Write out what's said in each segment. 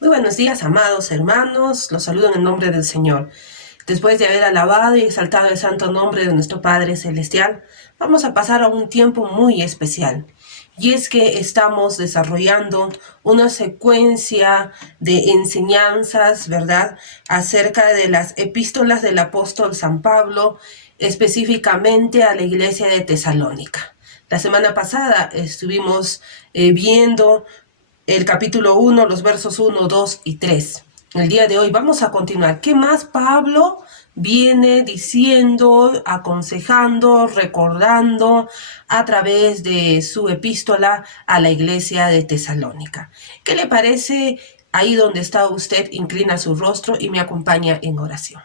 Muy buenos días, amados hermanos. Los saludo en el nombre del Señor. Después de haber alabado y exaltado el santo nombre de nuestro Padre Celestial, vamos a pasar a un tiempo muy especial. Y es que estamos desarrollando una secuencia de enseñanzas, ¿verdad?, acerca de las epístolas del apóstol San Pablo, específicamente a la iglesia de Tesalónica. La semana pasada estuvimos viendo el capítulo 1, los versos 1, 2 y 3. El día de hoy vamos a continuar. ¿Qué más Pablo viene diciendo, aconsejando, recordando a través de su epístola a la iglesia de Tesalónica? ¿Qué le parece? Ahí donde está usted, inclina su rostro y me acompaña en oración.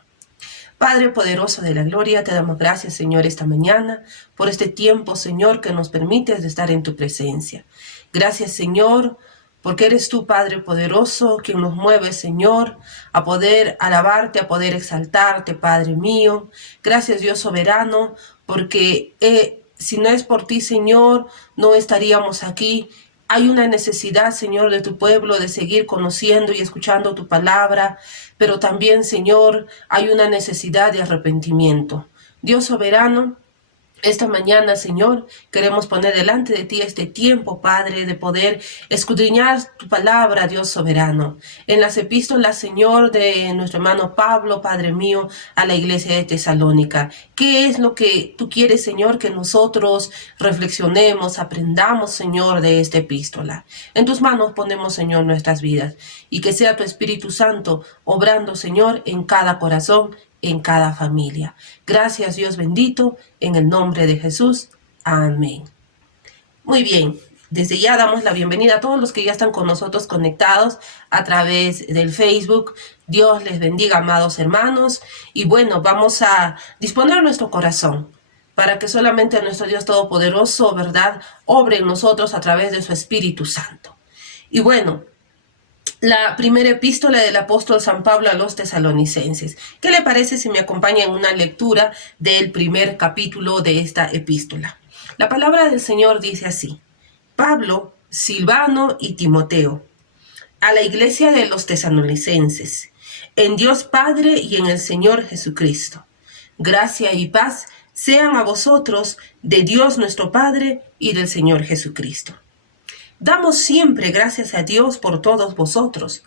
Padre poderoso de la gloria, te damos gracias, Señor, esta mañana, por este tiempo, Señor, que nos permites de estar en tu presencia. Gracias, Señor, porque eres tú, Padre poderoso, quien nos mueve, Señor, a poder alabarte, a poder exaltarte, Padre mío. Gracias, Dios soberano, porque si no es por ti, Señor, no estaríamos aquí. Hay una necesidad, Señor, de tu pueblo de seguir conociendo y escuchando tu palabra, pero también, Señor, hay una necesidad de arrepentimiento. Dios soberano, esta mañana, Señor, queremos poner delante de ti este tiempo, Padre, de poder escudriñar tu palabra, Dios soberano. En las epístolas, Señor, de nuestro hermano Pablo, Padre mío, a la iglesia de Tesalónica. ¿Qué es lo que tú quieres, Señor, que nosotros reflexionemos, aprendamos, Señor, de esta epístola? En tus manos ponemos, Señor, nuestras vidas y que sea tu Espíritu Santo obrando, Señor, en cada corazón, en cada familia. Gracias, Dios bendito, en el nombre de Jesús. Amén. Muy bien, desde ya damos la bienvenida a todos los que ya están con nosotros conectados a través del Facebook. Dios les bendiga, amados hermanos. Y bueno, vamos a disponer nuestro corazón para que solamente nuestro Dios Todopoderoso, ¿verdad?, obre en nosotros a través de su Espíritu Santo. Y bueno, la primera epístola del apóstol San Pablo a los tesalonicenses. ¿Qué le parece si me acompaña en una lectura del primer capítulo de esta epístola? La palabra del Señor dice así: Pablo, Silvano y Timoteo, a la iglesia de los tesalonicenses, en Dios Padre y en el Señor Jesucristo. Gracia y paz sean a vosotros de Dios nuestro Padre y del Señor Jesucristo. Damos siempre gracias a Dios por todos vosotros,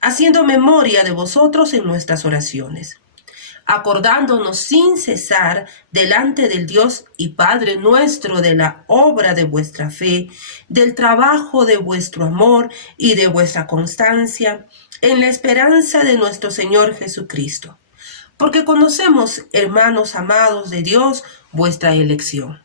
haciendo memoria de vosotros en nuestras oraciones, acordándonos sin cesar delante del Dios y Padre nuestro de la obra de vuestra fe, del trabajo de vuestro amor y de vuestra constancia en la esperanza de nuestro Señor Jesucristo. Porque conocemos, hermanos amados de Dios, vuestra elección.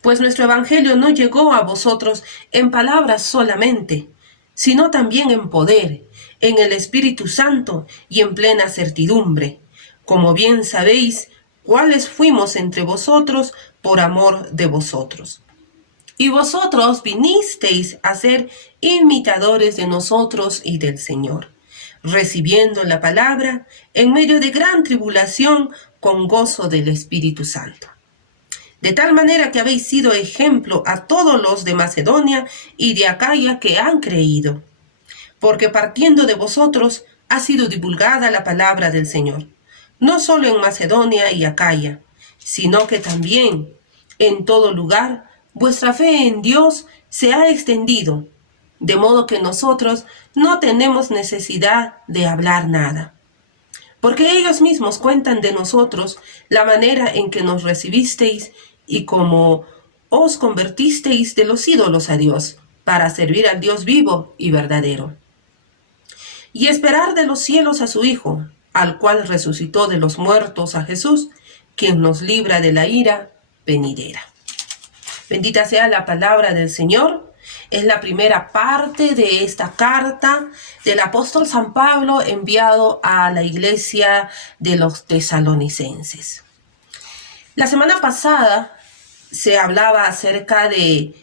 Pues nuestro evangelio no llegó a vosotros en palabras solamente, sino también en poder, en el Espíritu Santo y en plena certidumbre, como bien sabéis cuáles fuimos entre vosotros por amor de vosotros. Y vosotros vinisteis a ser imitadores de nosotros y del Señor, recibiendo la palabra en medio de gran tribulación con gozo del Espíritu Santo. De tal manera que habéis sido ejemplo a todos los de Macedonia y de Acaya que han creído, porque partiendo de vosotros ha sido divulgada la palabra del Señor, no solo en Macedonia y Acaya, sino que también en todo lugar vuestra fe en Dios se ha extendido, de modo que nosotros no tenemos necesidad de hablar nada. Porque ellos mismos cuentan de nosotros la manera en que nos recibisteis y cómo os convertisteis de los ídolos a Dios, para servir al Dios vivo y verdadero. Y esperar de los cielos a su Hijo, al cual resucitó de los muertos, a Jesús, quien nos libra de la ira venidera. Bendita sea la palabra del Señor. Es la primera parte de esta carta del apóstol San Pablo enviado a la iglesia de los tesalonicenses. La semana pasada se hablaba acerca de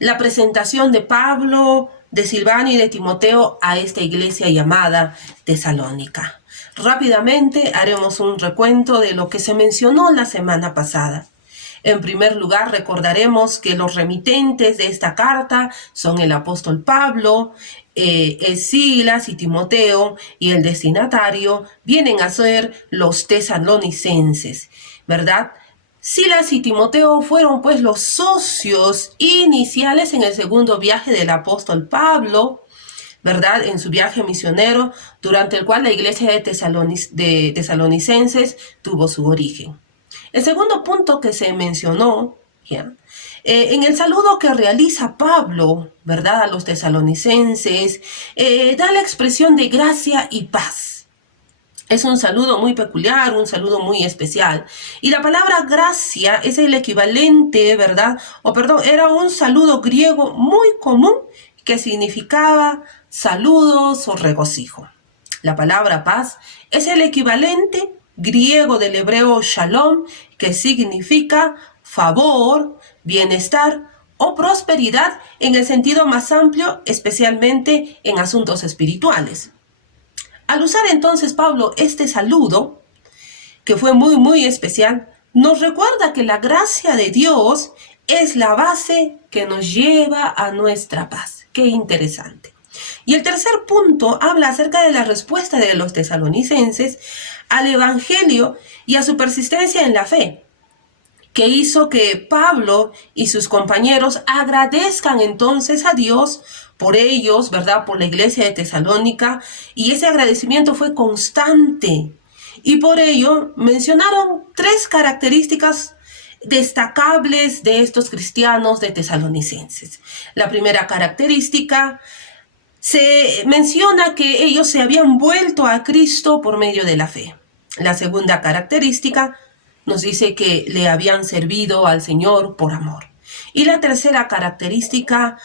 la presentación de Pablo, de Silvano y de Timoteo a esta iglesia llamada Tesalónica. Rápidamente haremos un recuento de lo que se mencionó la semana pasada. En primer lugar, recordaremos que los remitentes de esta carta son el apóstol Pablo, Silas y Timoteo, y el destinatario vienen a ser los tesalonicenses, ¿verdad? Silas y Timoteo fueron pues los socios iniciales en el segundo viaje del apóstol Pablo, ¿verdad? En su viaje misionero, durante el cual la iglesia de tesalonicenses tuvo su origen. El segundo punto que se mencionó, ¿ya? En el saludo que realiza Pablo, ¿verdad? A los tesalonicenses, da la expresión de gracia y paz. Es un saludo muy peculiar, un saludo muy especial. Y la palabra gracia es el equivalente, ¿verdad? Era un saludo griego muy común que significaba saludos o regocijo. La palabra paz es el equivalente griego del hebreo shalom, que significa favor, bienestar o prosperidad en el sentido más amplio, especialmente en asuntos espirituales. Al usar entonces Pablo este saludo, que fue muy especial, nos recuerda que la gracia de Dios es la base que nos lleva a nuestra paz. Qué interesante. Y el tercer punto habla acerca de la respuesta de los tesalonicenses al Evangelio y a su persistencia en la fe, que hizo que Pablo y sus compañeros agradezcan entonces a Dios por ellos, ¿verdad? Por la iglesia de Tesalónica, y ese agradecimiento fue constante. Y por ello mencionaron 3 características destacables de estos cristianos de tesalonicenses. La primera característica, se menciona que ellos se habían vuelto a Cristo por medio de la fe. La segunda característica nos dice que le habían servido al Señor por amor. Y la tercera característica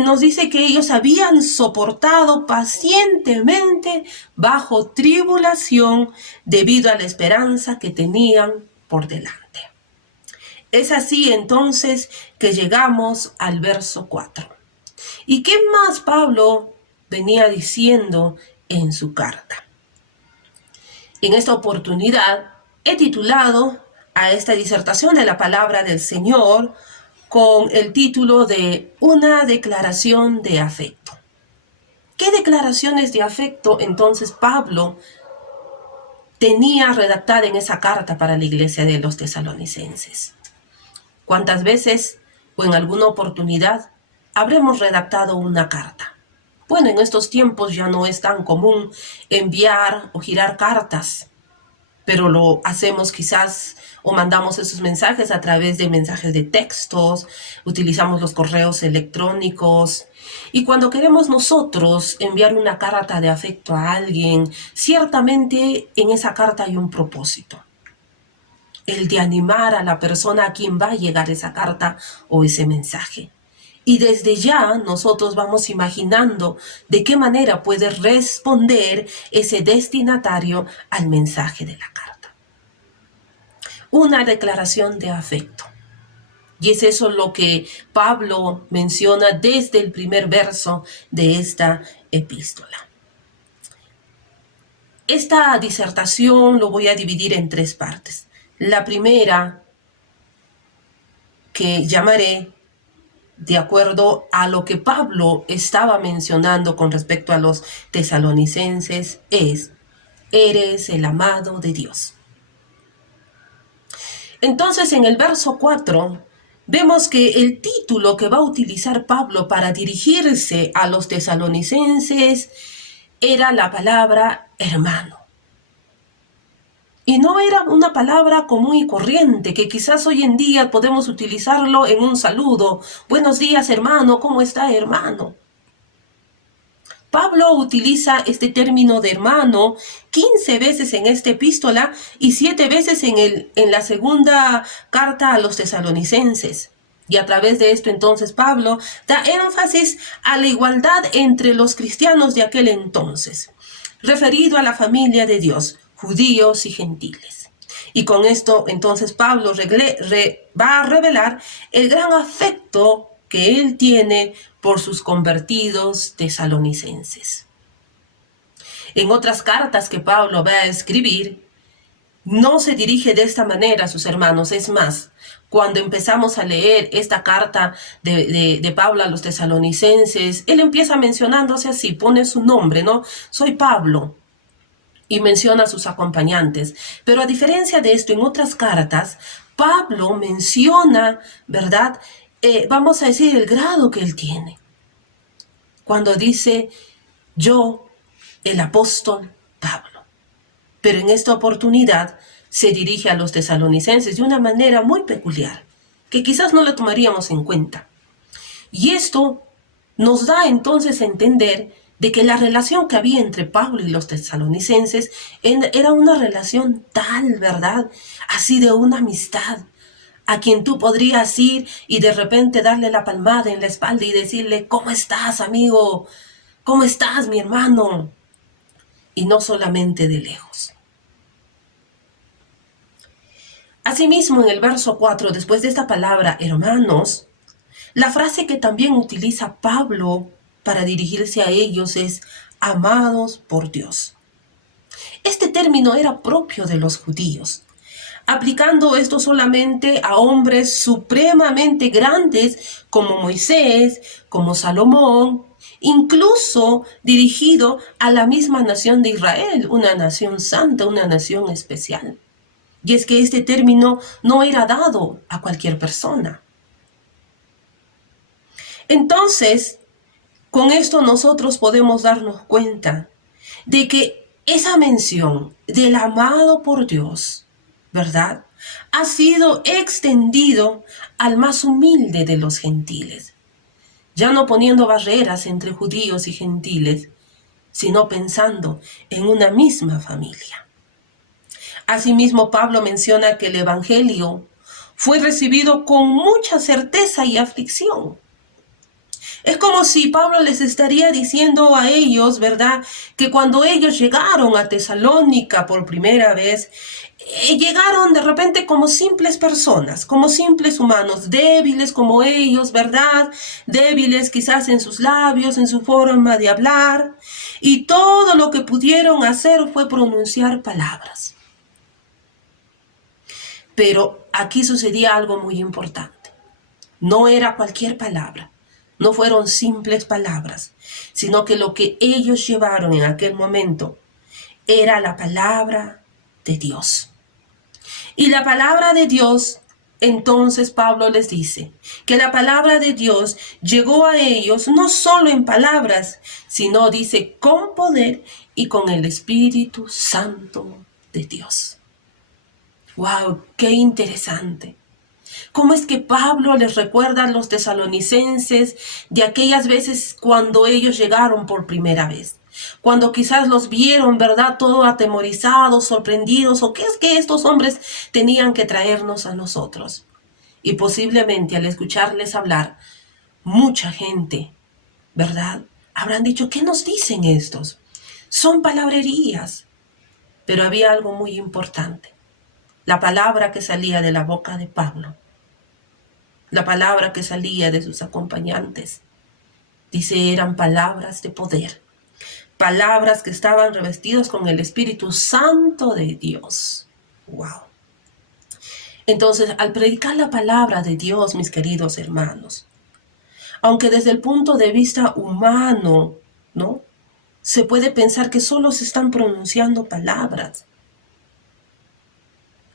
nos dice que ellos habían soportado pacientemente bajo tribulación debido a la esperanza que tenían por delante. Es así entonces que llegamos al verso 4. ¿Y qué más Pablo venía diciendo en su carta? En esta oportunidad he titulado a esta disertación de la palabra del Señor con el título de Una declaración de afecto. ¿Qué declaraciones de afecto entonces Pablo tenía redactada en esa carta para la iglesia de los tesalonicenses? ¿Cuántas veces o en alguna oportunidad habremos redactado una carta? Bueno, en estos tiempos ya no es tan común enviar o girar cartas, pero lo hacemos quizás o mandamos esos mensajes a través de mensajes de textos, utilizamos los correos electrónicos. Y cuando queremos nosotros enviar una carta de afecto a alguien, ciertamente en esa carta hay un propósito. El de animar a la persona a quien va a llegar esa carta o ese mensaje. Y desde ya nosotros vamos imaginando de qué manera puede responder ese destinatario al mensaje de la carta. Una declaración de afecto. Y es eso lo que Pablo menciona desde el primer verso de esta epístola. Esta disertación lo voy a dividir en 3 partes. La primera, que llamaré de acuerdo a lo que Pablo estaba mencionando con respecto a los tesalonicenses, es: eres el amado de Dios. Entonces, en el verso 4, vemos que el título que va a utilizar Pablo para dirigirse a los tesalonicenses era la palabra hermano. Y no era una palabra común y corriente, que quizás hoy en día podemos utilizarlo en un saludo. Buenos días, hermano, ¿cómo está, hermano? Pablo utiliza este término de hermano 15 veces en esta epístola y 7 veces en la segunda carta a los tesalonicenses. Y a través de esto entonces Pablo da énfasis a la igualdad entre los cristianos de aquel entonces, referido a la familia de Dios, judíos y gentiles. Y con esto entonces Pablo va a revelar el gran afecto que él tiene por sus convertidos tesalonicenses. En otras cartas que Pablo va a escribir, no se dirige de esta manera a sus hermanos. Es más, cuando empezamos a leer esta carta de Pablo a los tesalonicenses, él empieza mencionándose así, pone su nombre, ¿no? Soy Pablo, y menciona a sus acompañantes. Pero a diferencia de esto, en otras cartas, Pablo menciona, ¿verdad? Vamos a decir el grado que él tiene. Cuando dice, yo, el apóstol Pablo. Pero en esta oportunidad se dirige a los tesalonicenses de una manera muy peculiar, que quizás no la tomaríamos en cuenta. Y esto nos da entonces a entender de que la relación que había entre Pablo y los tesalonicenses era una relación tal, ¿verdad? Así de una amistad, a quien tú podrías ir y de repente darle la palmada en la espalda y decirle, ¿cómo estás, amigo? ¿Cómo estás, mi hermano? Y no solamente de lejos. Asimismo, en el verso 4, después de esta palabra, hermanos, la frase que también utiliza Pablo para dirigirse a ellos es amados por Dios. Este término era propio de los judíos, aplicando esto solamente a hombres supremamente grandes como Moisés, como Salomón, incluso dirigido a la misma nación de Israel, una nación santa, una nación especial. Y es que este término no era dado a cualquier persona. Entonces, con esto nosotros podemos darnos cuenta de que esa mención del amado por Dios, ¿verdad? Ha sido extendido al más humilde de los gentiles, ya no poniendo barreras entre judíos y gentiles, sino pensando en una misma familia. Asimismo, Pablo menciona que el Evangelio fue recibido con mucha certeza y aflicción. Es como si Pablo les estaría diciendo a ellos, ¿verdad?, que cuando ellos llegaron a Tesalónica por primera vez, llegaron de repente como simples personas, como simples humanos, débiles como ellos, ¿verdad? Débiles quizás en sus labios, en su forma de hablar, y todo lo que pudieron hacer fue pronunciar palabras. Pero aquí sucedía algo muy importante. No era cualquier palabra. No fueron simples palabras, sino que lo que ellos llevaron en aquel momento era la palabra de Dios. Y la palabra de Dios, entonces Pablo les dice que la palabra de Dios llegó a ellos no solo en palabras, sino dice con poder y con el Espíritu Santo de Dios. ¡Wow! ¡Qué interesante! ¿Cómo es que Pablo les recuerda a los tesalonicenses de aquellas veces cuando ellos llegaron por primera vez? Cuando quizás los vieron, ¿verdad? Todo atemorizados, sorprendidos, o qué es que estos hombres tenían que traernos a nosotros. Y posiblemente al escucharles hablar, mucha gente, ¿verdad? Habrán dicho, ¿qué nos dicen estos? Son palabrerías. Pero había algo muy importante. La palabra que salía de la boca de Pablo, la palabra que salía de sus acompañantes, dice, eran palabras de poder, palabras que estaban revestidos con el Espíritu Santo de Dios. ¡Wow! Entonces, al predicar la palabra de Dios, mis queridos hermanos, aunque desde el punto de vista humano, ¿no?, se puede pensar que solo se están pronunciando palabras.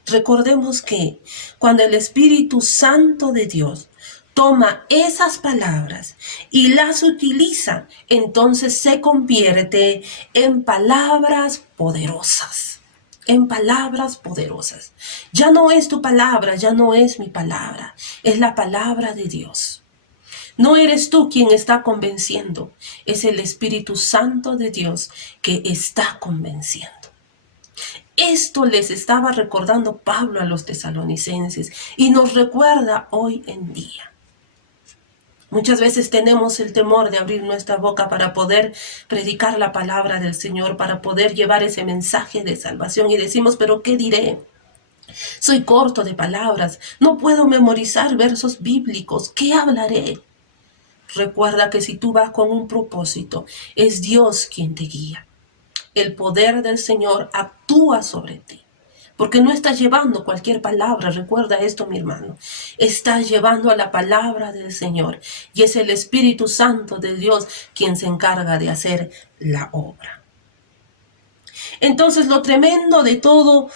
Recordemos que cuando el Espíritu Santo de Dios toma esas palabras y las utiliza, entonces se convierte en palabras poderosas. En palabras poderosas. Ya no es tu palabra, ya no es mi palabra, es la palabra de Dios. No eres tú quien está convenciendo, es el Espíritu Santo de Dios que está convenciendo. Esto les estaba recordando Pablo a los tesalonicenses y nos recuerda hoy en día. Muchas veces tenemos el temor de abrir nuestra boca para poder predicar la palabra del Señor, para poder llevar ese mensaje de salvación y decimos, ¿pero qué diré? Soy corto de palabras, no puedo memorizar versos bíblicos, ¿qué hablaré? Recuerda que si tú vas con un propósito, es Dios quien te guía. El poder del Señor actúa sobre ti Porque no estás llevando cualquier palabra, recuerda esto, mi hermano. Estás llevando a la palabra del Señor. Y es el Espíritu Santo de Dios quien se encarga de hacer la obra. Entonces, lo tremendo de todo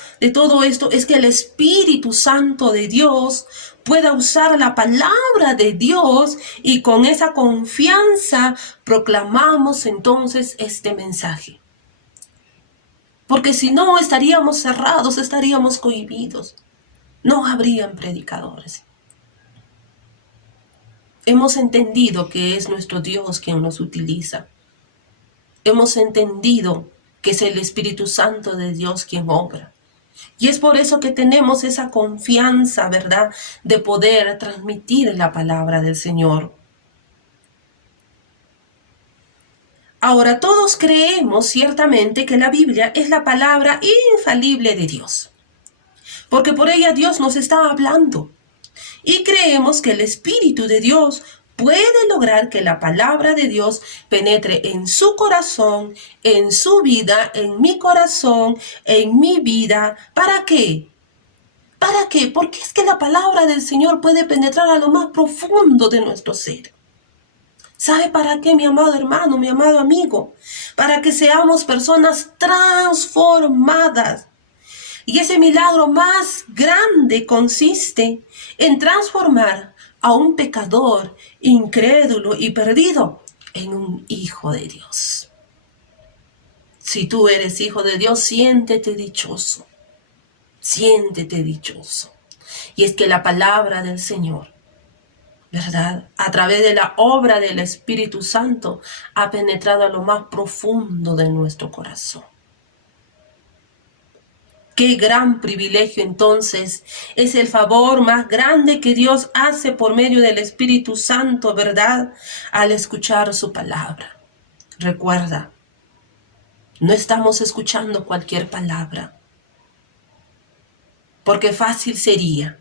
esto es que el Espíritu Santo de Dios pueda usar la palabra de Dios, y con esa confianza proclamamos entonces este mensaje. Porque si no, estaríamos cerrados, estaríamos cohibidos. No habrían predicadores. Hemos entendido que es nuestro Dios quien nos utiliza. Hemos entendido que es el Espíritu Santo de Dios quien obra. Y es por eso que tenemos esa confianza, ¿verdad?, de poder transmitir la palabra del Señor. Ahora, todos creemos ciertamente que la Biblia es la palabra infalible de Dios, porque por ella Dios nos está hablando. Y creemos que el Espíritu de Dios puede lograr que la palabra de Dios penetre en su corazón, en su vida, en mi corazón, en mi vida. ¿Para qué? ¿Para qué? Porque es que la palabra del Señor puede penetrar a lo más profundo de nuestro ser. ¿Sabe para qué, mi amado hermano, mi amado amigo? Para que seamos personas transformadas. Y ese milagro más grande consiste en transformar a un pecador incrédulo y perdido en un hijo de Dios. Si tú eres hijo de Dios, siéntete dichoso. Siéntete dichoso. Y es que la palabra del Señor, ¿verdad?, a través de la obra del Espíritu Santo, ha penetrado a lo más profundo de nuestro corazón. Qué gran privilegio entonces, es el favor más grande que Dios hace por medio del Espíritu Santo, ¿verdad?, al escuchar su palabra. Recuerda, no estamos escuchando cualquier palabra, porque fácil sería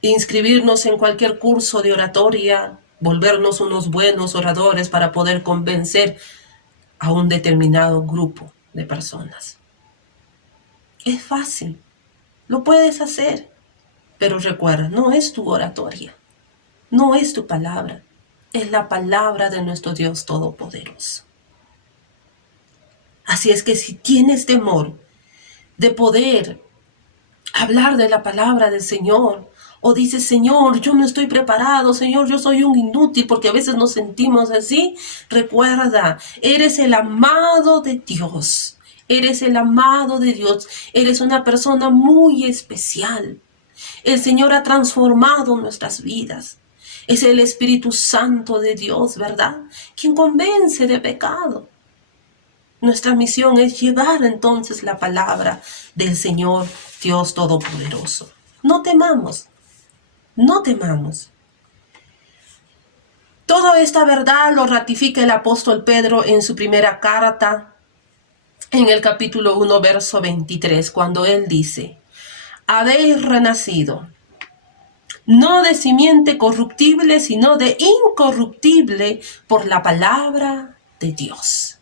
inscribirnos en cualquier curso de oratoria, volvernos unos buenos oradores para poder convencer a un determinado grupo de personas. Es fácil, lo puedes hacer, pero recuerda, no es tu oratoria, no es tu palabra, es la palabra de nuestro Dios Todopoderoso. Así es que si tienes temor de poder hablar de la palabra del Señor, o dices, Señor, yo no estoy preparado, Señor, yo soy un inútil, porque a veces nos sentimos así, recuerda, eres el amado de Dios. Eres el amado de Dios. Eres una persona muy especial. El Señor ha transformado nuestras vidas. Es el Espíritu Santo de Dios, ¿verdad?, quien convence de pecado. Nuestra misión es llevar entonces la palabra del Señor Dios Todopoderoso. No temamos, no temamos. Toda esta verdad lo ratifica el apóstol Pedro en su primera carta, en el capítulo 1, verso 23, cuando él dice, habéis renacido, no de simiente corruptible, sino de incorruptible, por la palabra de Dios.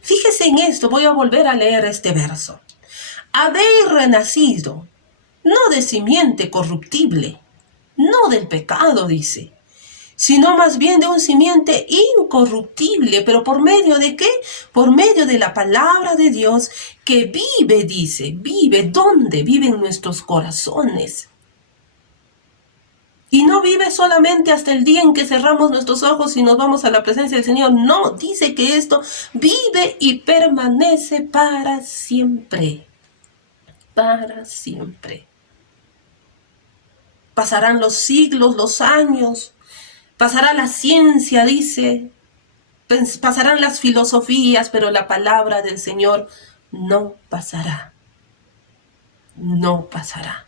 Fíjese en esto, voy a volver a leer este verso. Habéis renacido, no de simiente corruptible, no del pecado, dice, sino más bien de un simiente incorruptible. ¿Pero por medio de qué? Por medio de la palabra de Dios que vive, dice. ¿Vive dónde? Vive en nuestros corazones. Y no vive solamente hasta el día en que cerramos nuestros ojos y nos vamos a la presencia del Señor. No, dice que esto vive y permanece para siempre. Para siempre. Pasarán los siglos, los años. Pasará la ciencia, dice, pasarán las filosofías, pero la palabra del Señor no pasará. No pasará.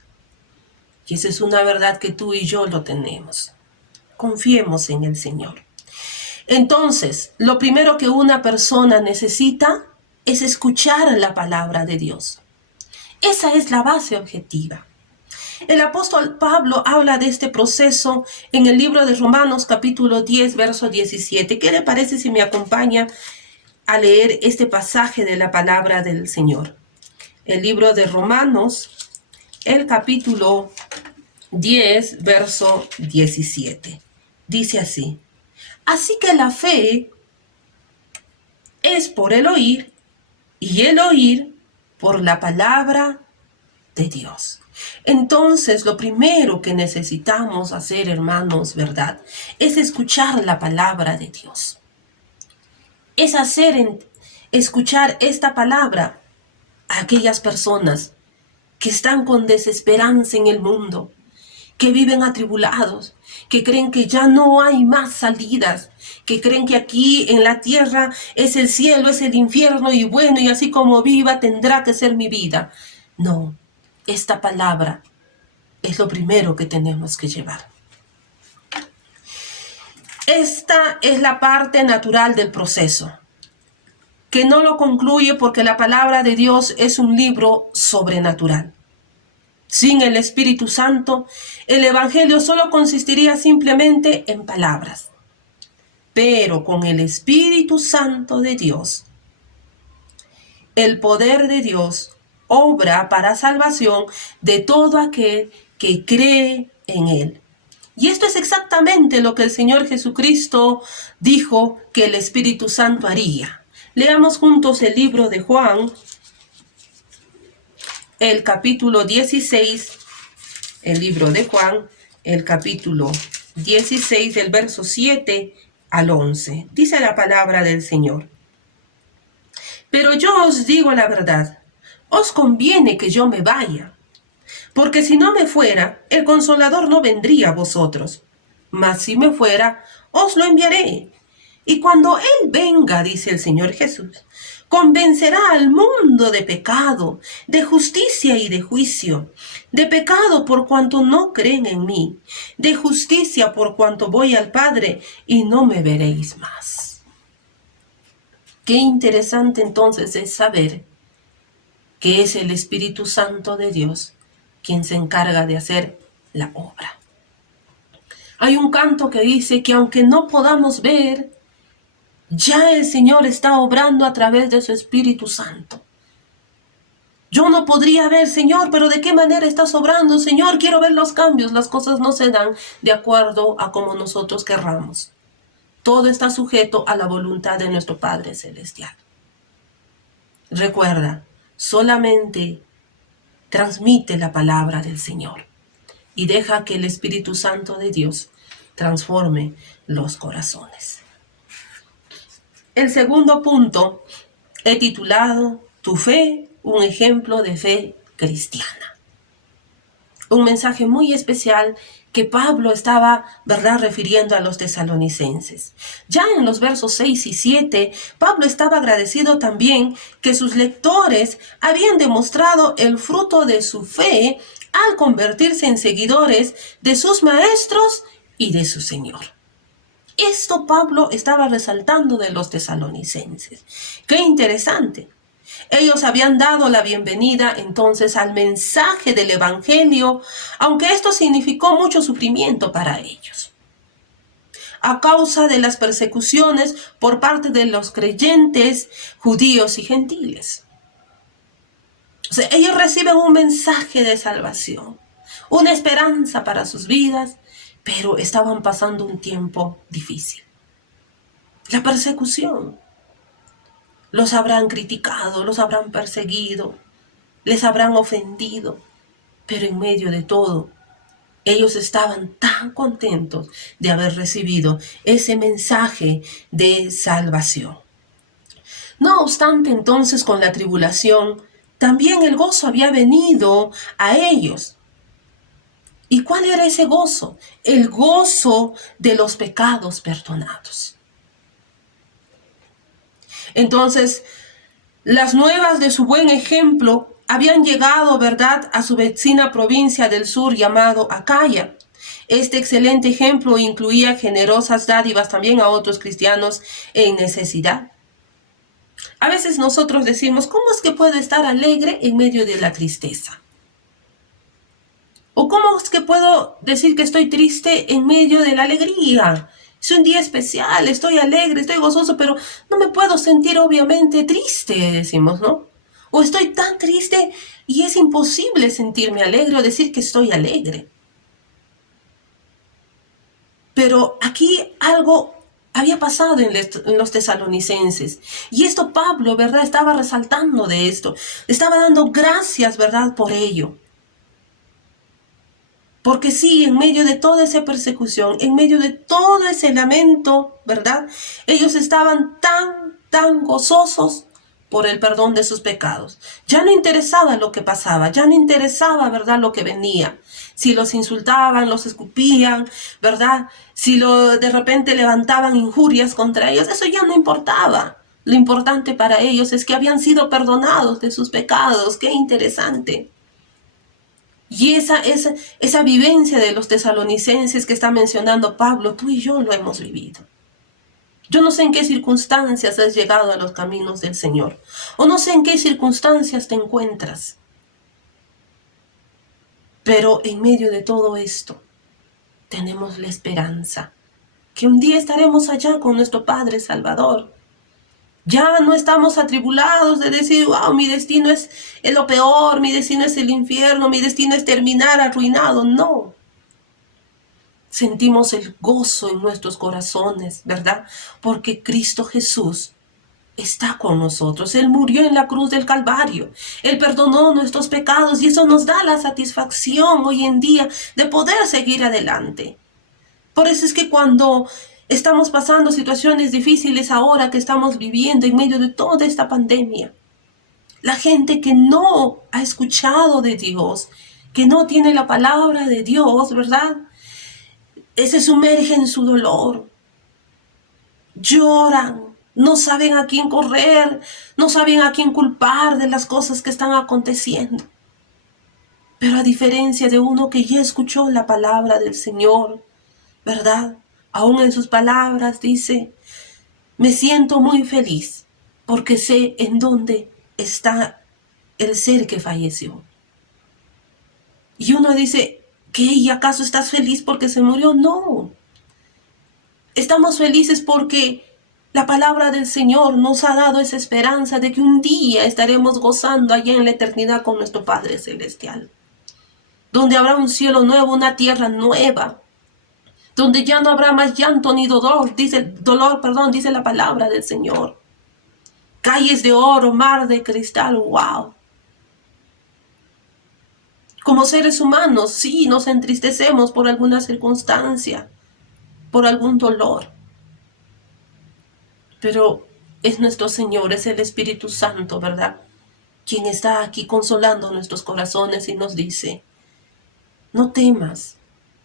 Y esa es una verdad que tú y yo lo tenemos. Confiemos en el Señor. Entonces, lo primero que una persona necesita es escuchar la palabra de Dios. Esa es la base objetiva. El apóstol Pablo habla de este proceso en el libro de Romanos capítulo 10, verso 17. ¿Qué le parece si me acompaña a leer este pasaje de la palabra del Señor? el libro de Romanos, el capítulo 10, verso 17. Dice así: así que la fe es por el oír, y el oír por la palabra de Dios. Entonces, lo primero que necesitamos hacer, hermanos, ¿verdad?, es escuchar la palabra de Dios. Es escuchar esta palabra a aquellas personas que están con desesperanza en el mundo, que viven atribulados, que creen que ya no hay más salidas, que creen que aquí en la tierra es el cielo, es el infierno, y bueno, y así como viva tendrá que ser mi vida. No, esta palabra es lo primero que tenemos que llevar. Esta es la parte natural del proceso, que no lo concluye, porque la palabra de Dios es un libro sobrenatural. Sin el Espíritu Santo, el Evangelio solo consistiría simplemente en palabras. Pero con el Espíritu Santo de Dios, el poder de Dios obra para salvación de todo aquel que cree en Él. Y esto es exactamente lo que el Señor Jesucristo dijo que el Espíritu Santo haría. Leamos juntos el libro de Juan, el capítulo 16, el libro de Juan, el capítulo 16, del verso 7 al 11. Dice la palabra del Señor: pero yo os digo la verdad, os conviene que yo me vaya, porque si no me fuera, el Consolador no vendría a vosotros. Mas si me fuera, os lo enviaré. Y cuando Él venga, dice el Señor Jesús, convencerá al mundo de pecado, de justicia y de juicio. De pecado por cuanto no creen en mí, de justicia por cuanto voy al Padre y no me veréis más. Qué interesante entonces es saber que es el Espíritu Santo de Dios quien se encarga de hacer la obra. Hay un canto que dice que aunque no podamos ver, ya el Señor está obrando a través de su Espíritu Santo. Yo no podría ver, Señor, pero ¿de qué manera estás obrando? Señor, quiero ver los cambios. Las cosas no se dan de acuerdo a como nosotros querramos. Todo está sujeto a la voluntad de nuestro Padre Celestial. Recuerda, solamente transmite la palabra del Señor y deja que el Espíritu Santo de Dios transforme los corazones. El segundo punto he titulado: tu fe, un ejemplo de fe cristiana. Un mensaje muy especial que Pablo estaba, ¿verdad?, refiriendo a los tesalonicenses. Ya en los versos 6 y 7, Pablo estaba agradecido también que sus lectores habían demostrado el fruto de su fe al convertirse en seguidores de sus maestros y de su Señor. Esto Pablo estaba resaltando de los tesalonicenses. ¡Qué interesante! Ellos habían dado la bienvenida entonces al mensaje del Evangelio, aunque esto significó mucho sufrimiento para ellos, a causa de las persecuciones por parte de los creyentes judíos y gentiles. O sea, ellos reciben un mensaje de salvación, una esperanza para sus vidas, pero estaban pasando un tiempo difícil. La persecución. Los habrán criticado, los habrán perseguido, les habrán ofendido, pero en medio de todo, ellos estaban tan contentos de haber recibido ese mensaje de salvación. No obstante, entonces, con la tribulación, también el gozo había venido a ellos. ¿Y cuál era ese gozo? El gozo de los pecados perdonados. Entonces, las nuevas de su buen ejemplo habían llegado, ¿verdad?, a su vecina provincia del sur llamado Acaya. Este excelente ejemplo incluía generosas dádivas también a otros cristianos en necesidad. A veces nosotros decimos, ¿cómo es que puedo estar alegre en medio de la tristeza? ¿O cómo es que puedo decir que estoy triste en medio de la alegría? Es un día especial, estoy alegre, estoy gozoso, pero no me puedo sentir obviamente triste, decimos, ¿no? O estoy tan triste y es imposible sentirme alegre o decir que estoy alegre. Pero aquí algo había pasado en los tesalonicenses. Y esto Pablo, ¿verdad? Estaba resaltando de esto. Estaba dando gracias, ¿verdad? Por ello. Porque sí, en medio de toda esa persecución, en medio de todo ese lamento, ¿verdad? Ellos estaban tan gozosos por el perdón de sus pecados. Ya no interesaba lo que pasaba, ya no interesaba, ¿verdad?, lo que venía. Si los insultaban, los escupían, ¿verdad? Si de repente levantaban injurias contra ellos, eso ya no importaba. Lo importante para ellos es que habían sido perdonados de sus pecados. ¡Qué interesante! Y esa vivencia de los tesalonicenses que está mencionando Pablo, tú y yo lo hemos vivido. Yo no sé en qué circunstancias has llegado a los caminos del Señor, o no sé en qué circunstancias te encuentras, pero en medio de todo esto tenemos la esperanza que un día estaremos allá con nuestro Padre Salvador. Ya no estamos atribulados de decir, wow, mi destino es lo peor, mi destino es el infierno, mi destino es terminar arruinado. No. Sentimos el gozo en nuestros corazones, ¿verdad? Porque Cristo Jesús está con nosotros. Él murió en la cruz del Calvario. Él perdonó nuestros pecados y eso nos da la satisfacción hoy en día de poder seguir adelante. Por eso es que cuando estamos pasando situaciones difíciles ahora que estamos viviendo en medio de toda esta pandemia, la gente que no ha escuchado de Dios, que no tiene la palabra de Dios, ¿verdad? Se sumerge en su dolor, lloran, no saben a quién correr, no saben a quién culpar de las cosas que están aconteciendo. Pero a diferencia de uno que ya escuchó la palabra del Señor, ¿verdad? Aún en sus palabras dice, me siento muy feliz porque sé en dónde está el ser que falleció. Y uno dice, ¿qué? ¿Y acaso estás feliz porque se murió? No. Estamos felices porque la palabra del Señor nos ha dado esa esperanza de que un día estaremos gozando allá en la eternidad con nuestro Padre Celestial, donde habrá un cielo nuevo, una tierra nueva, donde ya no habrá más llanto ni dice la palabra del Señor. Calles de oro, mar de cristal, wow. Como seres humanos, sí, nos entristecemos por alguna circunstancia, por algún dolor, pero es nuestro Señor, es el Espíritu Santo, ¿verdad?, quien está aquí consolando nuestros corazones y nos dice, no temas,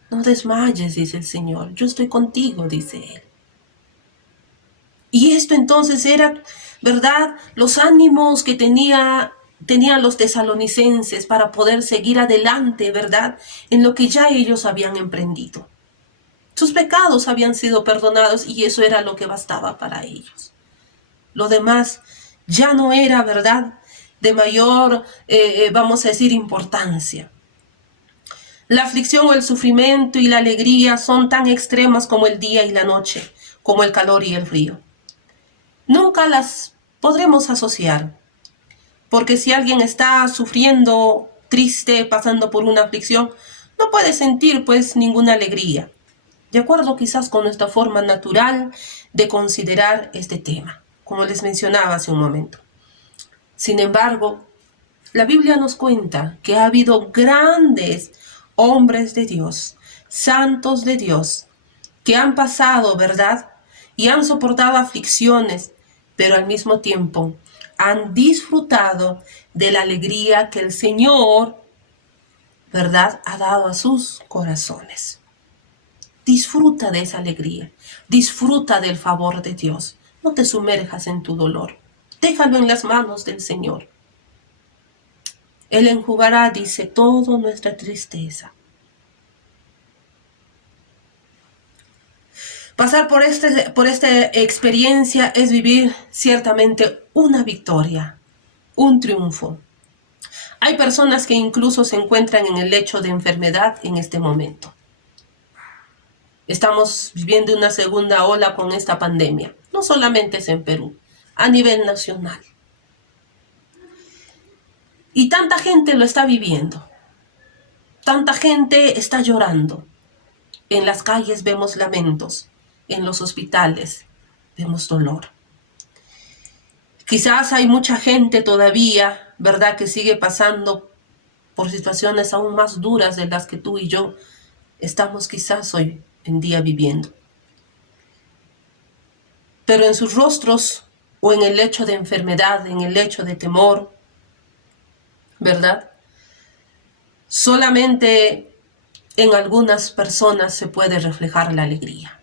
no desmayes, dice el Señor, yo estoy contigo, dice Él. Y esto entonces era, ¿verdad?, los ánimos que tenían los tesalonicenses para poder seguir adelante, ¿verdad?, en lo que ya ellos habían emprendido. Sus pecados habían sido perdonados y eso era lo que bastaba para ellos. Lo demás ya no era, ¿verdad?, de mayor, vamos a decir, importancia. La aflicción o el sufrimiento y la alegría son tan extremas como el día y la noche, como el calor y el frío. Nunca las podremos asociar, porque si alguien está sufriendo, triste, pasando por una aflicción, no puede sentir pues ninguna alegría, de acuerdo quizás con nuestra forma natural de considerar este tema, como les mencionaba hace un momento. Sin embargo, la Biblia nos cuenta que ha habido grandes hombres de Dios, santos de Dios, que han pasado, ¿verdad?, y han soportado aflicciones, pero al mismo tiempo han disfrutado de la alegría que el Señor, ¿verdad?, ha dado a sus corazones. Disfruta de esa alegría, disfruta del favor de Dios. No te sumerjas en tu dolor. Déjalo en las manos del Señor. Él enjugará, dice, toda nuestra tristeza. Pasar por esta experiencia es vivir ciertamente una victoria, un triunfo. Hay personas que incluso se encuentran en el lecho de enfermedad en este momento. Estamos viviendo una segunda ola con esta pandemia. No solamente es en Perú, a nivel nacional. Y tanta gente lo está viviendo. Tanta gente está llorando. En las calles vemos lamentos. En los hospitales vemos dolor. Quizás hay mucha gente todavía, ¿verdad?, que sigue pasando por situaciones aún más duras de las que tú y yo estamos quizás hoy en día viviendo. Pero en sus rostros o en el lecho de enfermedad, en el lecho de temor, ¿verdad? Solamente en algunas personas se puede reflejar la alegría.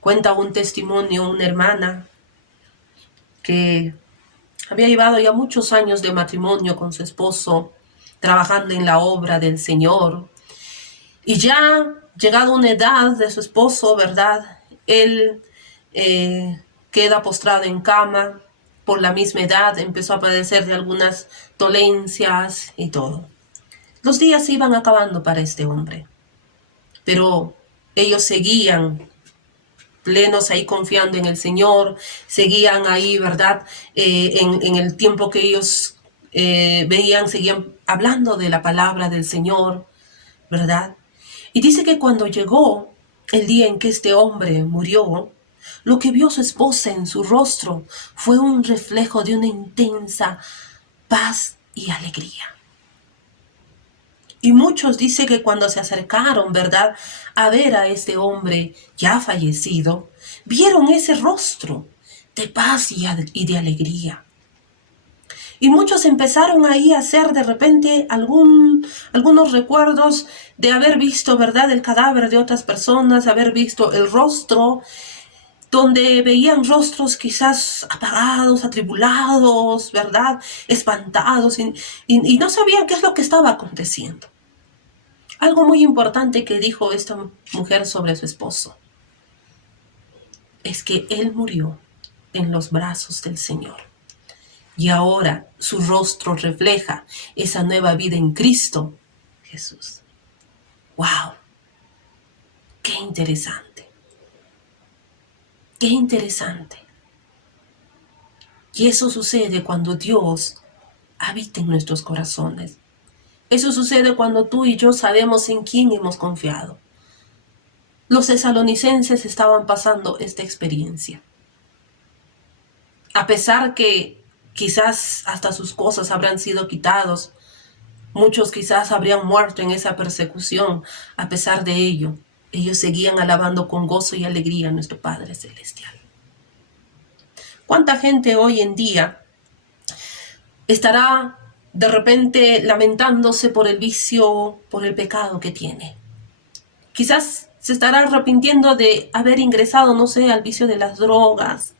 Cuenta un testimonio una hermana que había llevado ya muchos años de matrimonio con su esposo, trabajando en la obra del Señor. Y ya llegado una edad de su esposo, ¿verdad? Él queda postrado en cama. Por la misma edad empezó a padecer de algunas dolencias y todo. Los días se iban acabando para este hombre, pero ellos seguían plenos ahí confiando en el Señor, seguían ahí, ¿verdad? En el tiempo que ellos veían, seguían hablando de la palabra del Señor, ¿verdad? Y dice que cuando llegó el día en que este hombre murió, lo que vio su esposa en su rostro fue un reflejo de una intensa paz y alegría. Y muchos dicen que cuando se acercaron, ¿verdad?, a ver a este hombre ya fallecido, vieron ese rostro de paz y de alegría. Y muchos empezaron ahí a hacer de repente algunos recuerdos de haber visto, ¿verdad?, el cadáver de otras personas, haber visto el rostro, donde veían rostros quizás apagados, atribulados, ¿verdad?, espantados, y no sabían qué es lo que estaba aconteciendo. Algo muy importante que dijo esta mujer sobre su esposo es que él murió en los brazos del Señor. Y ahora su rostro refleja esa nueva vida en Cristo Jesús. ¡Wow! ¡Qué interesante! ¡Qué interesante! Y eso sucede cuando Dios habita en nuestros corazones. Eso sucede cuando tú y yo sabemos en quién hemos confiado. Los tesalonicenses estaban pasando esta experiencia. A pesar que quizás hasta sus cosas habrán sido quitados, muchos quizás habrían muerto en esa persecución, a pesar de ello, ellos seguían alabando con gozo y alegría a nuestro Padre Celestial. ¿Cuánta gente hoy en día estará de repente lamentándose por el vicio, por el pecado que tiene? Quizás se estará arrepintiendo de haber ingresado, no sé, al vicio de las drogas,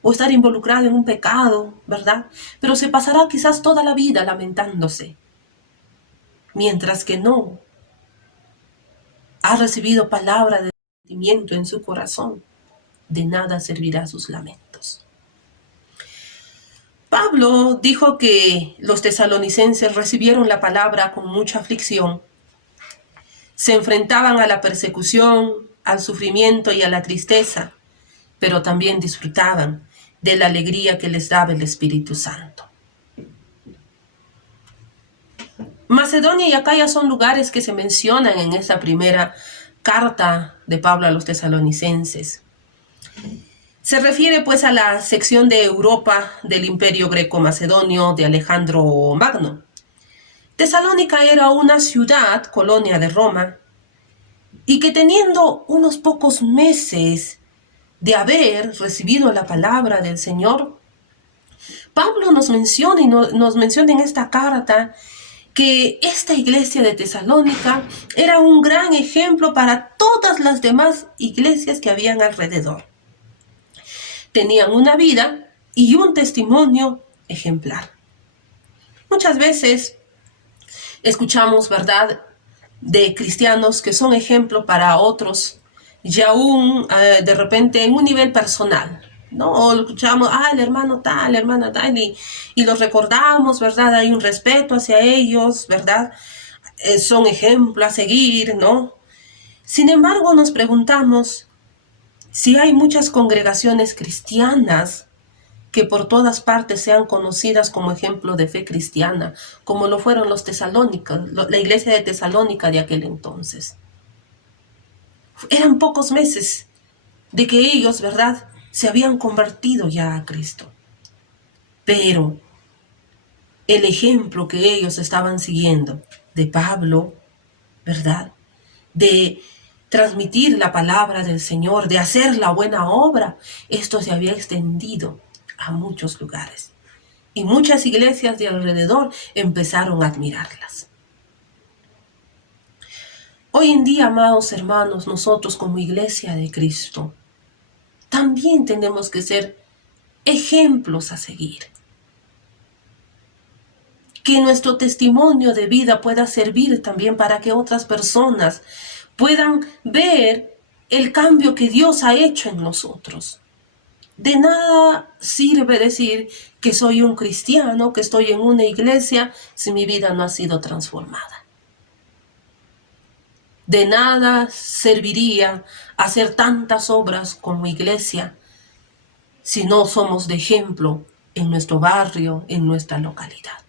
o estar involucrado en un pecado, ¿verdad? Pero se pasará quizás toda la vida lamentándose, mientras que no ha recibido palabra de arrepentimiento en su corazón. De nada servirá sus lamentos. Pablo dijo que los tesalonicenses recibieron la palabra con mucha aflicción, se enfrentaban a la persecución, al sufrimiento y a la tristeza, pero también disfrutaban de la alegría que les daba el Espíritu Santo. Macedonia y Acaya son lugares que se mencionan en esta primera carta de Pablo a los tesalonicenses. Se refiere pues a la sección de Europa del Imperio Greco-Macedonio de Alejandro Magno. Tesalónica era una ciudad, colonia de Roma, y que teniendo unos pocos meses de haber recibido la palabra del Señor, Pablo nos menciona en esta carta que esta iglesia de Tesalónica era un gran ejemplo para todas las demás iglesias que habían alrededor. Tenían una vida y un testimonio ejemplar. Muchas veces escuchamos, ¿verdad?, de cristianos que son ejemplo para otros, y aún de repente en un nivel personal, ¿no? O lo escuchamos, el hermano tal, la hermana tal, y los recordamos, ¿verdad? Hay un respeto hacia ellos, ¿verdad? Son ejemplo a seguir, ¿no? Sin embargo, nos preguntamos si hay muchas congregaciones cristianas que por todas partes sean conocidas como ejemplo de fe cristiana, como lo fueron los tesalónicos, la iglesia de Tesalónica de aquel entonces. Eran pocos meses de que ellos, ¿verdad?, se habían convertido ya a Cristo. Pero el ejemplo que ellos estaban siguiendo de Pablo, ¿verdad?, de transmitir la palabra del Señor, de hacer la buena obra, esto se había extendido a muchos lugares. Y muchas iglesias de alrededor empezaron a admirarlas. Hoy en día, amados hermanos, nosotros como iglesia de Cristo, también tenemos que ser ejemplos a seguir. Que nuestro testimonio de vida pueda servir también para que otras personas puedan ver el cambio que Dios ha hecho en nosotros. De nada sirve decir que soy un cristiano, que estoy en una iglesia, si mi vida no ha sido transformada. De nada serviría hacer tantas obras como iglesia si no somos de ejemplo en nuestro barrio, en nuestra localidad.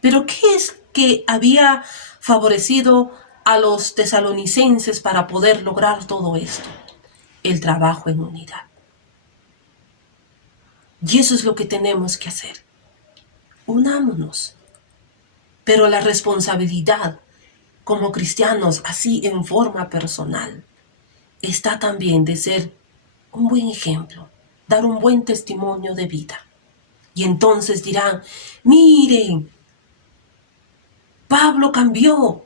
Pero ¿qué es que había favorecido a los tesalonicenses para poder lograr todo esto? El trabajo en unidad. Y eso es lo que tenemos que hacer. Unámonos. Pero la responsabilidad como cristianos, así en forma personal, está también de ser un buen ejemplo, dar un buen testimonio de vida. Y entonces dirán, miren, Pablo cambió,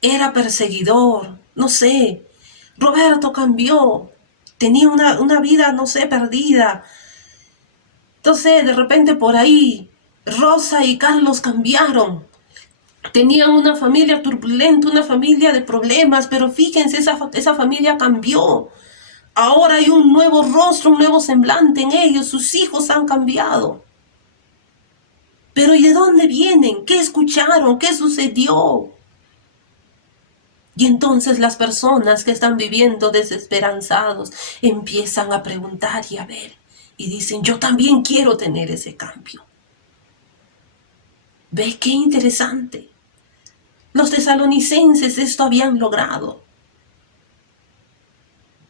era perseguidor, no sé, Roberto cambió, tenía una vida, no sé, perdida. Entonces, de repente por ahí, Rosa y Carlos cambiaron. Tenían una familia turbulenta, una familia de problemas, pero fíjense, esa familia cambió. Ahora hay un nuevo rostro, un nuevo semblante en ellos, sus hijos han cambiado. Pero ¿y de dónde vienen? ¿Qué escucharon? ¿Qué sucedió? Y entonces las personas que están viviendo desesperanzados empiezan a preguntar y a ver. Y dicen, yo también quiero tener ese cambio. ¿Ve qué interesante? Los tesalonicenses esto habían logrado.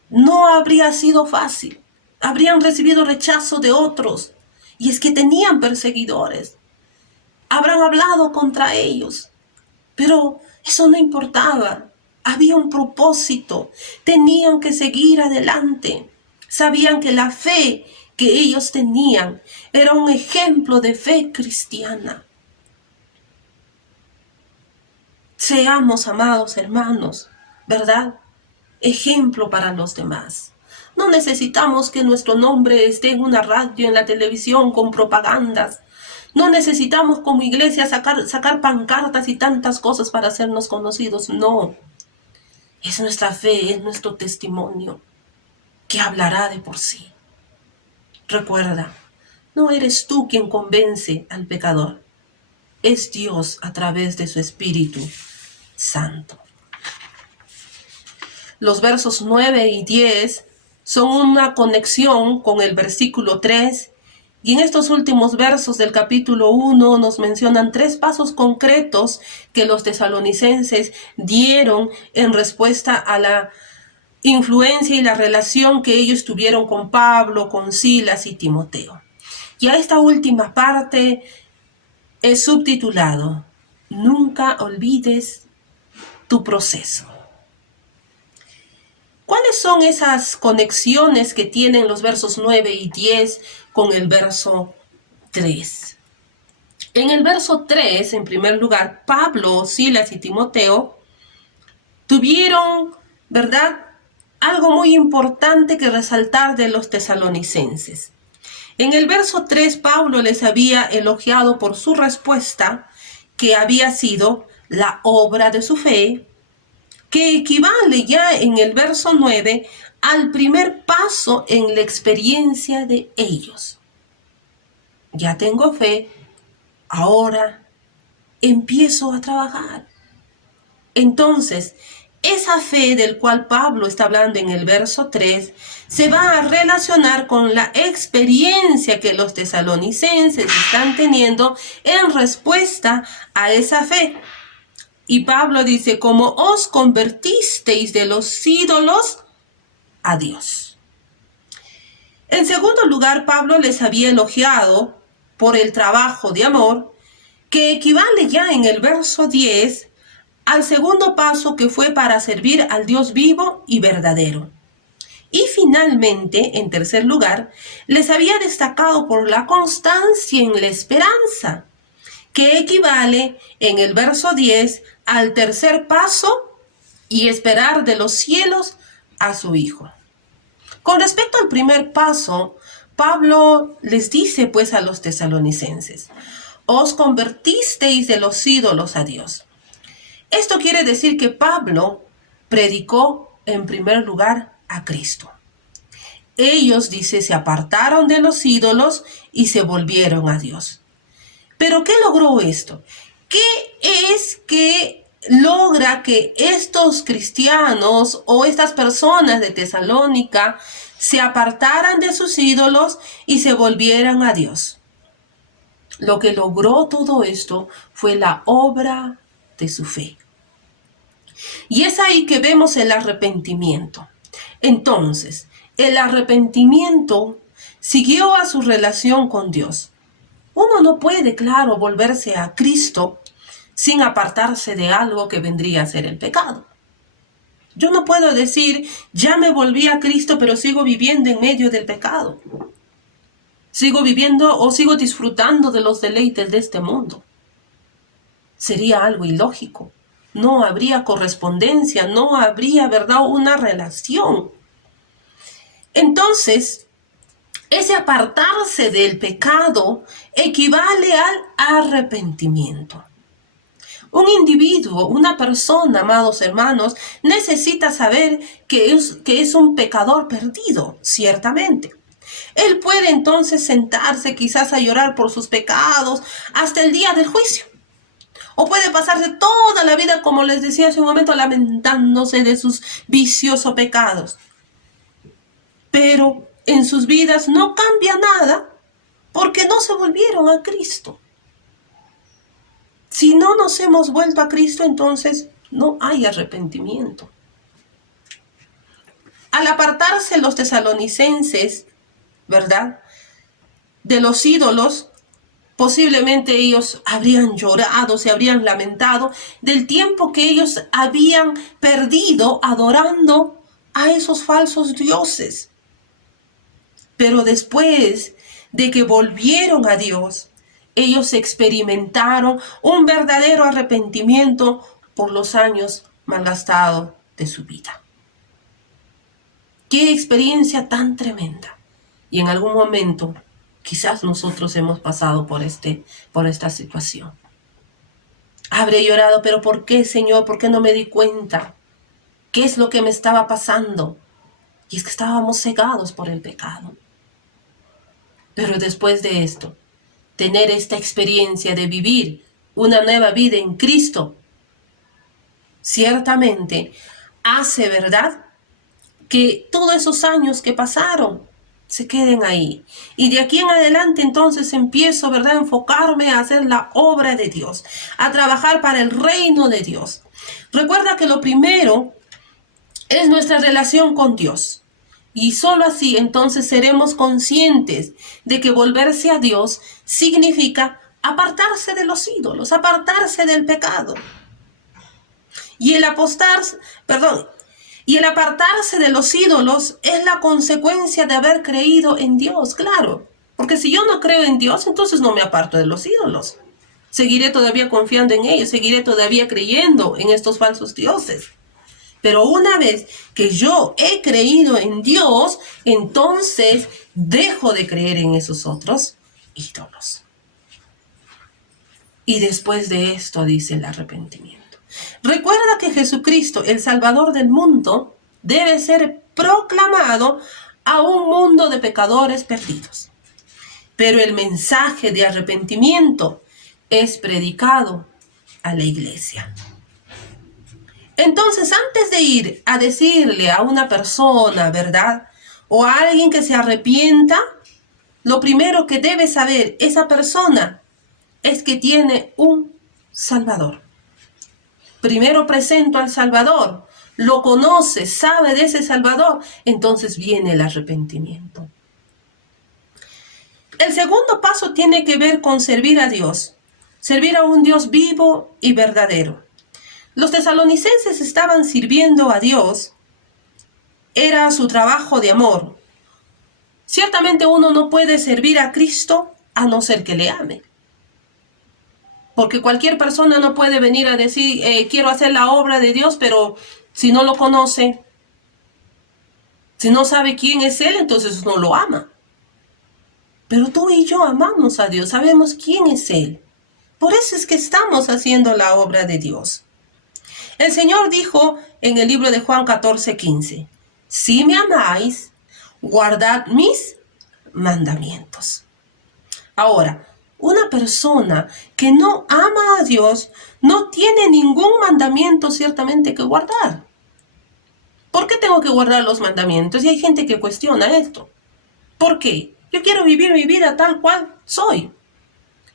No habría sido fácil. Habrían recibido rechazo de otros. Y es que tenían perseguidores. Habrán hablado contra ellos. Pero eso no importaba. Había un propósito. Tenían que seguir adelante. Sabían que la fe que ellos tenían era un ejemplo de fe cristiana. Seamos, amados hermanos, ¿verdad?, ejemplo para los demás. No necesitamos que nuestro nombre esté en una radio, en la televisión, con propagandas. No necesitamos como iglesia sacar pancartas y tantas cosas para hacernos conocidos. No. Es nuestra fe, es nuestro testimonio que hablará de por sí. Recuerda, no eres tú quien convence al pecador. Es Dios a través de su Espíritu Santo. Los versos 9 y 10 son una conexión con el versículo 3, y en estos últimos versos del capítulo 1 nos mencionan 3 pasos concretos que los tesalonicenses dieron en respuesta a la influencia y la relación que ellos tuvieron con Pablo, con Silas y Timoteo. Y a esta última parte es subtitulado, Nunca olvides tu proceso. ¿Cuáles son esas conexiones que tienen los versos 9 y 10 con el verso 3? En el verso 3, en primer lugar, Pablo, Silas y Timoteo tuvieron, ¿verdad?, algo muy importante que resaltar de los tesalonicenses. En el verso 3, Pablo les había elogiado por su respuesta, que había sido la obra de su fe, que equivale ya en el verso 9 al primer paso en la experiencia de ellos. Ya tengo fe, ahora empiezo a trabajar. Entonces, esa fe del cual Pablo está hablando en el verso 3 se va a relacionar con la experiencia que los tesalonicenses están teniendo en respuesta a esa fe. Y Pablo dice, como os convertisteis de los ídolos a Dios. En segundo lugar, Pablo les había elogiado por el trabajo de amor, que equivale ya en el verso 10 al segundo paso, que fue para servir al Dios vivo y verdadero. Y finalmente, en tercer lugar, les había destacado por la constancia en la esperanza, que equivale en el verso 10 al tercer paso y esperar de los cielos a su Hijo. Con respecto al primer paso, Pablo les dice pues a los tesalonicenses, os convertisteis de los ídolos a Dios. Esto quiere decir que Pablo predicó en primer lugar a Cristo. Ellos, dice, se apartaron de los ídolos y se volvieron a Dios. ¿Pero qué logró esto? ¿Qué es que logra que estos cristianos o estas personas de Tesalónica se apartaran de sus ídolos y se volvieran a Dios? Lo que logró todo esto fue la obra de su fe. Y es ahí que vemos el arrepentimiento. Entonces, el arrepentimiento siguió a su relación con Dios. Uno no puede, claro, volverse a Cristo sin apartarse de algo que vendría a ser el pecado. Yo no puedo decir, ya me volví a Cristo, pero sigo viviendo en medio del pecado. Sigo viviendo o sigo disfrutando de los deleites de este mundo. Sería algo ilógico. No habría correspondencia, no habría, ¿verdad?, una relación. Entonces, ese apartarse del pecado equivale al arrepentimiento. Un individuo, una persona, amados hermanos, necesita saber que es un pecador perdido, ciertamente. Él puede entonces sentarse quizás a llorar por sus pecados hasta el día del juicio. O puede pasarse toda la vida, como les decía hace un momento, lamentándose de sus vicios o pecados. Pero en sus vidas no cambia nada porque no se volvieron a Cristo. Si no nos hemos vuelto a Cristo, entonces no hay arrepentimiento. Al apartarse los tesalonicenses, ¿verdad?, de los ídolos, posiblemente ellos habrían llorado, se habrían lamentado del tiempo que ellos habían perdido adorando a esos falsos dioses. Pero después de que volvieron a Dios, ellos experimentaron un verdadero arrepentimiento por los años malgastados de su vida. ¡Qué experiencia tan tremenda! Y en algún momento, quizás nosotros hemos pasado por esta situación. Habré llorado, pero ¿por qué, Señor? ¿Por qué no me di cuenta? ¿Qué es lo que me estaba pasando? Y es que estábamos cegados por el pecado. Pero después de esto, tener esta experiencia de vivir una nueva vida en Cristo, ciertamente hace, ¿verdad?, que todos esos años que pasaron se queden ahí. Y de aquí en adelante entonces empiezo, ¿verdad?, a enfocarme a hacer la obra de Dios, a trabajar para el reino de Dios. Recuerda que lo primero es nuestra relación con Dios. Y solo así entonces seremos conscientes de que volverse a Dios significa apartarse de los ídolos, apartarse del pecado. Y el apartarse de los ídolos es la consecuencia de haber creído en Dios, claro. Porque si yo no creo en Dios, entonces no me aparto de los ídolos. Seguiré todavía confiando en ellos, seguiré todavía creyendo en estos falsos dioses. Pero una vez que yo he creído en Dios, entonces dejo de creer en esos otros ídolos. Y después de esto dice el arrepentimiento. Recuerda que Jesucristo, el Salvador del mundo, debe ser proclamado a un mundo de pecadores perdidos. Pero el mensaje de arrepentimiento es predicado a la iglesia. Entonces, antes de ir a decirle a una persona, ¿verdad? O a alguien que se arrepienta, lo primero que debe saber esa persona es que tiene un Salvador. Primero presento al Salvador, lo conoce, sabe de ese Salvador, entonces viene el arrepentimiento. El segundo paso tiene que ver con servir a Dios, servir a un Dios vivo y verdadero. Los tesalonicenses estaban sirviendo a Dios, era su trabajo de amor. Ciertamente uno no puede servir a Cristo a no ser que le ame. Porque cualquier persona no puede venir a decir, quiero hacer la obra de Dios, pero si no lo conoce, si no sabe quién es Él, entonces no lo ama. Pero tú y yo amamos a Dios, sabemos quién es Él. Por eso es que estamos haciendo la obra de Dios. El Señor dijo en el libro de Juan 14:15, si me amáis, guardad mis mandamientos. Ahora, una persona que no ama a Dios no tiene ningún mandamiento ciertamente que guardar. ¿Por qué tengo que guardar los mandamientos? Y hay gente que cuestiona esto. ¿Por qué? Yo quiero vivir mi vida tal cual soy.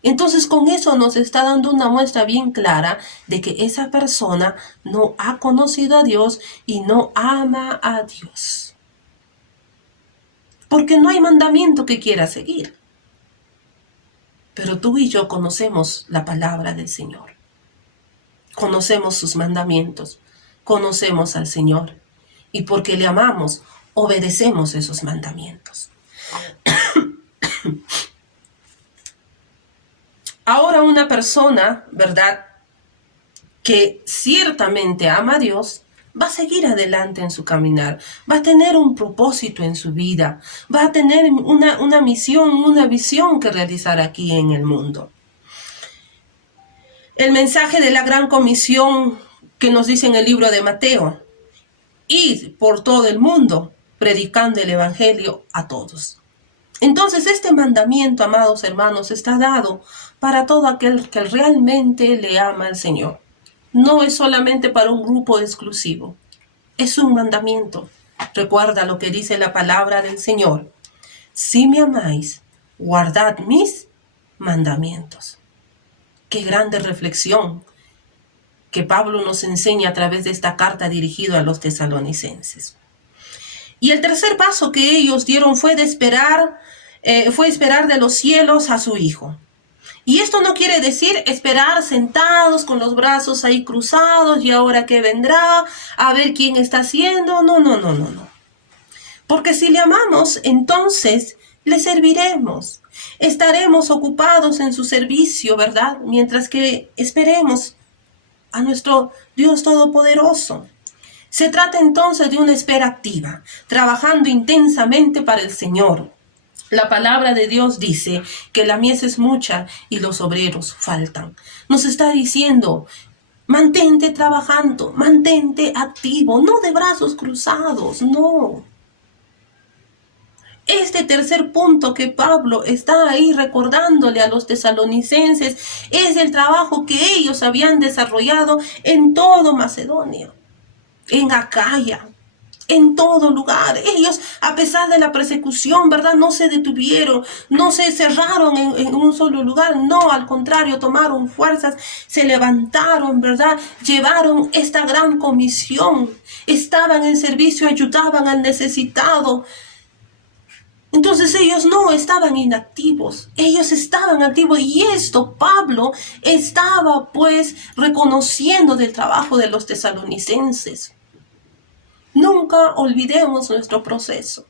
Entonces con eso nos está dando una muestra bien clara de que esa persona no ha conocido a Dios y no ama a Dios. Porque no hay mandamiento que quiera seguir. Pero tú y yo conocemos la palabra del Señor. Conocemos sus mandamientos. Conocemos al Señor. Y porque le amamos, obedecemos esos mandamientos. Ahora una persona, ¿verdad?, que ciertamente ama a Dios, va a seguir adelante en su caminar, va a tener un propósito en su vida, va a tener una misión, una visión que realizar aquí en el mundo. El mensaje de la gran comisión que nos dice en el libro de Mateo, id por todo el mundo, predicando el evangelio a todos. Entonces este mandamiento, amados hermanos, está dado para todo aquel que realmente le ama al Señor. No es solamente para un grupo exclusivo, es un mandamiento. Recuerda lo que dice la palabra del Señor. Si me amáis, guardad mis mandamientos. Qué grande reflexión que Pablo nos enseña a través de esta carta dirigida a los tesalonicenses. Y el tercer paso que ellos dieron fue esperar de los cielos a su Hijo. Y esto no quiere decir esperar sentados con los brazos ahí cruzados y ahora que vendrá a ver quién está haciendo. No. Porque si le amamos, entonces le serviremos. Estaremos ocupados en su servicio, ¿verdad? Mientras que esperemos a nuestro Dios Todopoderoso. Se trata entonces de una espera activa, trabajando intensamente para el Señor. La palabra de Dios dice que la mies es mucha y los obreros faltan. Nos está diciendo, mantente trabajando, mantente activo, no de brazos cruzados, no. Este tercer punto que Pablo está ahí recordándole a los tesalonicenses es el trabajo que ellos habían desarrollado en todo Macedonia, en Acaya, en todo lugar. Ellos, a pesar de la persecución, ¿verdad?, no se detuvieron, no se cerraron en un solo lugar. No, al contrario, tomaron fuerzas, se levantaron, ¿verdad?, llevaron esta gran comisión, estaban en servicio, ayudaban al necesitado. Entonces ellos no estaban inactivos, ellos estaban activos, y esto Pablo estaba pues reconociendo del trabajo de los tesalonicenses. Nunca olvidemos nuestro proceso.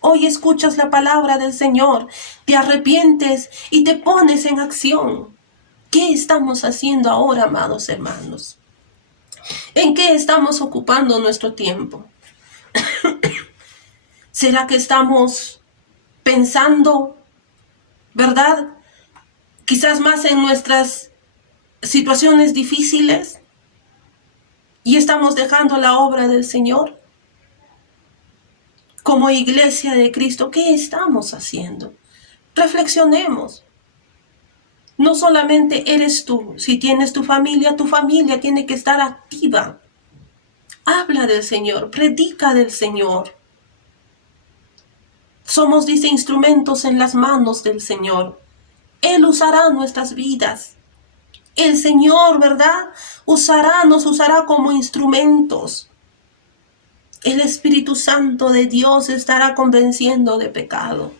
Hoy escuchas la palabra del Señor, te arrepientes y te pones en acción. ¿Qué estamos haciendo ahora, amados hermanos? ¿En qué estamos ocupando nuestro tiempo? ¿Será que estamos pensando, verdad, quizás más en nuestras situaciones difíciles y estamos dejando la obra del Señor? Como iglesia de Cristo, ¿qué estamos haciendo? Reflexionemos. No solamente eres tú, si tienes tu familia tiene que estar activa. Habla del Señor, predica del Señor. Somos, dice, instrumentos en las manos del Señor. Él usará nuestras vidas. El Señor, ¿verdad? Nos usará como instrumentos. El Espíritu Santo de Dios estará convenciendo de pecado.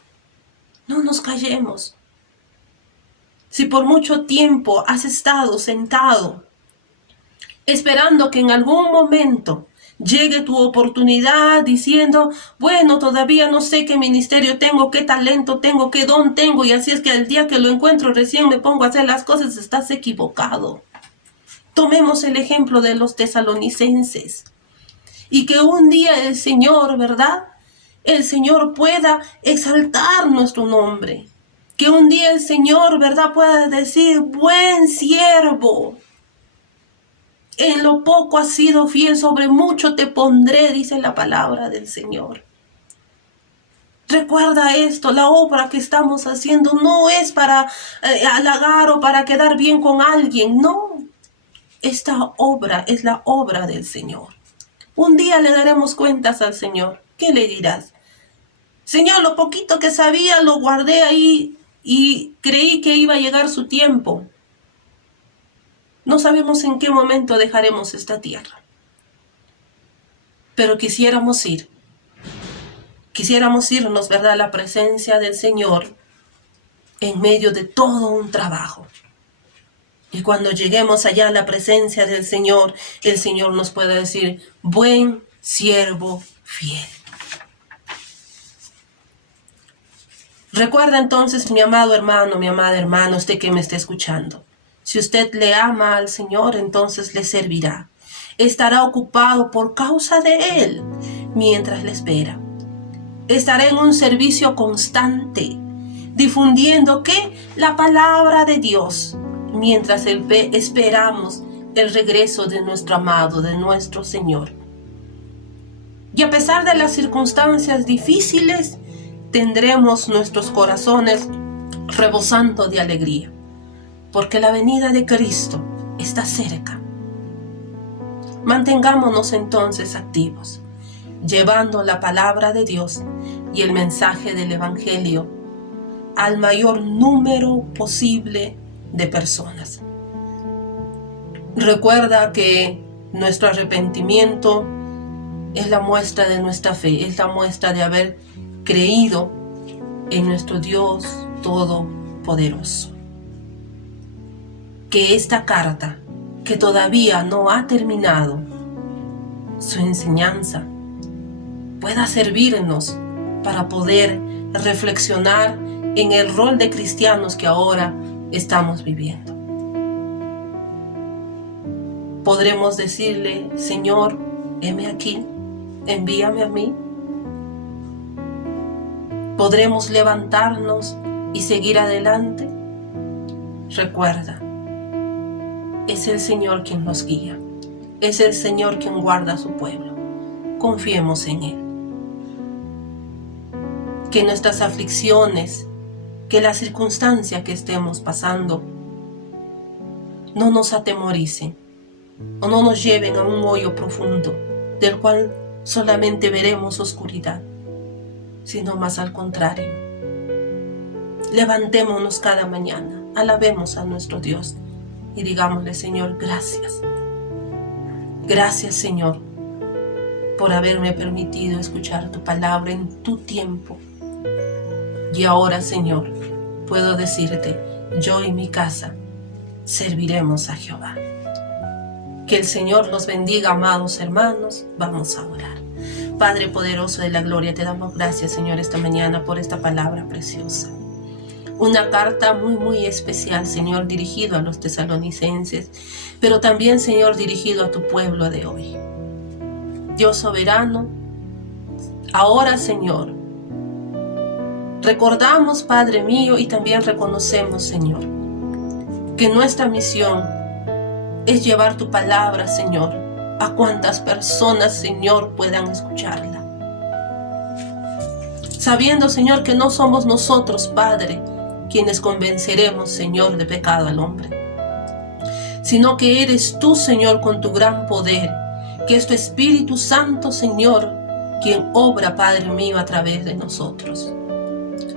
No nos callemos. Si por mucho tiempo has estado sentado, esperando que en algún momento llegue tu oportunidad diciendo, bueno, todavía no sé qué ministerio tengo, qué talento tengo, qué don tengo, y así es que el día que lo encuentro recién me pongo a hacer las cosas, estás equivocado. Tomemos el ejemplo de los tesalonicenses. Y que un día el Señor, ¿verdad? El Señor pueda exaltar nuestro nombre. Que un día el Señor, ¿verdad? Pueda decir, buen siervo. En lo poco has sido fiel, sobre mucho te pondré, dice la palabra del Señor. Recuerda esto, la obra que estamos haciendo no es para halagar o para quedar bien con alguien, no. Esta obra es la obra del Señor. Un día le daremos cuentas al Señor. ¿Qué le dirás? Señor, lo poquito que sabía lo guardé ahí y creí que iba a llegar su tiempo. No sabemos en qué momento dejaremos esta tierra. Pero quisiéramos irnos, ¿verdad?, a la presencia del Señor en medio de todo un trabajo. Y cuando lleguemos allá a la presencia del Señor, el Señor nos puede decir, buen siervo fiel. Recuerda entonces, mi amado hermano, mi amada hermana, usted que me está escuchando. Si usted le ama al Señor, entonces le servirá. Estará ocupado por causa de Él mientras le espera. Estará en un servicio constante, difundiendo ¿qué? La palabra de Dios, mientras esperamos el regreso de nuestro amado, de nuestro Señor. Y a pesar de las circunstancias difíciles, tendremos nuestros corazones rebosando de alegría, porque la venida de Cristo está cerca. Mantengámonos entonces activos, llevando la palabra de Dios y el mensaje del Evangelio al mayor número posible de personas. Recuerda que nuestro arrepentimiento es la muestra de nuestra fe, es la muestra de haber creído en nuestro Dios Todopoderoso. Que esta carta, que todavía no ha terminado su enseñanza, pueda servirnos para poder reflexionar en el rol de cristianos que ahora estamos viviendo. Podremos decirle, Señor, heme aquí, envíame a mí. ¿Podremos levantarnos y seguir adelante? Recuerda, es el Señor quien nos guía, es el Señor quien guarda a su pueblo. Confiemos en Él. Que nuestras aflicciones, que la circunstancia que estemos pasando, no nos atemoricen o no nos lleven a un hoyo profundo del cual solamente veremos oscuridad, sino más al contrario. Levantémonos cada mañana, alabemos a nuestro Dios y digámosle, Señor, gracias. Gracias, Señor, por haberme permitido escuchar tu palabra en tu tiempo. Y ahora, Señor, puedo decirte, yo y mi casa serviremos a Jehová. Que el Señor los bendiga, amados hermanos. Vamos a orar. Padre poderoso de la gloria, te damos gracias, Señor, esta mañana por esta palabra preciosa. Una carta muy, muy especial, Señor, dirigido a los tesalonicenses, pero también, Señor, dirigido a tu pueblo de hoy. Dios soberano, ahora, Señor, recordamos, Padre mío, y también reconocemos, Señor, que nuestra misión es llevar tu palabra, Señor, a cuantas personas, Señor, puedan escucharla. Sabiendo, Señor, que no somos nosotros, Padre, quienes convenceremos, Señor, de pecado al hombre, sino que eres tú, Señor, con tu gran poder, que es tu Espíritu Santo, Señor, quien obra, Padre mío, a través de nosotros.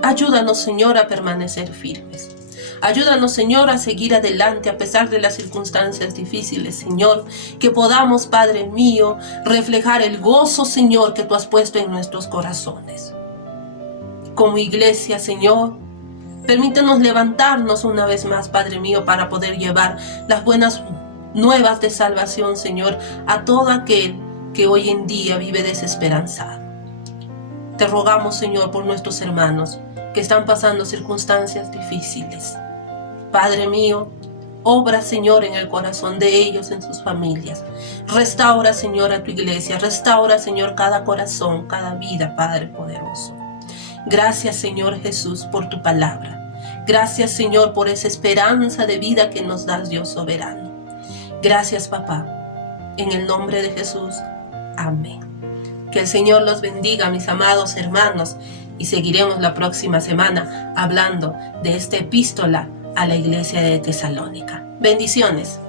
Ayúdanos, Señor, a permanecer firmes. Ayúdanos, Señor, a seguir adelante a pesar de las circunstancias difíciles, Señor. Que podamos, Padre mío, reflejar el gozo, Señor, que tú has puesto en nuestros corazones. Como iglesia, Señor, permítenos levantarnos una vez más, Padre mío, para poder llevar las buenas nuevas de salvación, Señor, a todo aquel que hoy en día vive desesperanzado. Te rogamos, Señor, por nuestros hermanos que están pasando circunstancias difíciles. Padre mío, obra, Señor, en el corazón de ellos, en sus familias. Restaura, Señor, a tu iglesia. Restaura, Señor, cada corazón, cada vida, Padre poderoso. Gracias, Señor Jesús, por tu palabra. Gracias, Señor, por esa esperanza de vida que nos das, Dios soberano. Gracias, papá. En el nombre de Jesús. Amén. Que el Señor los bendiga, mis amados hermanos, y seguiremos la próxima semana hablando de esta epístola a la iglesia de Tesalónica. Bendiciones.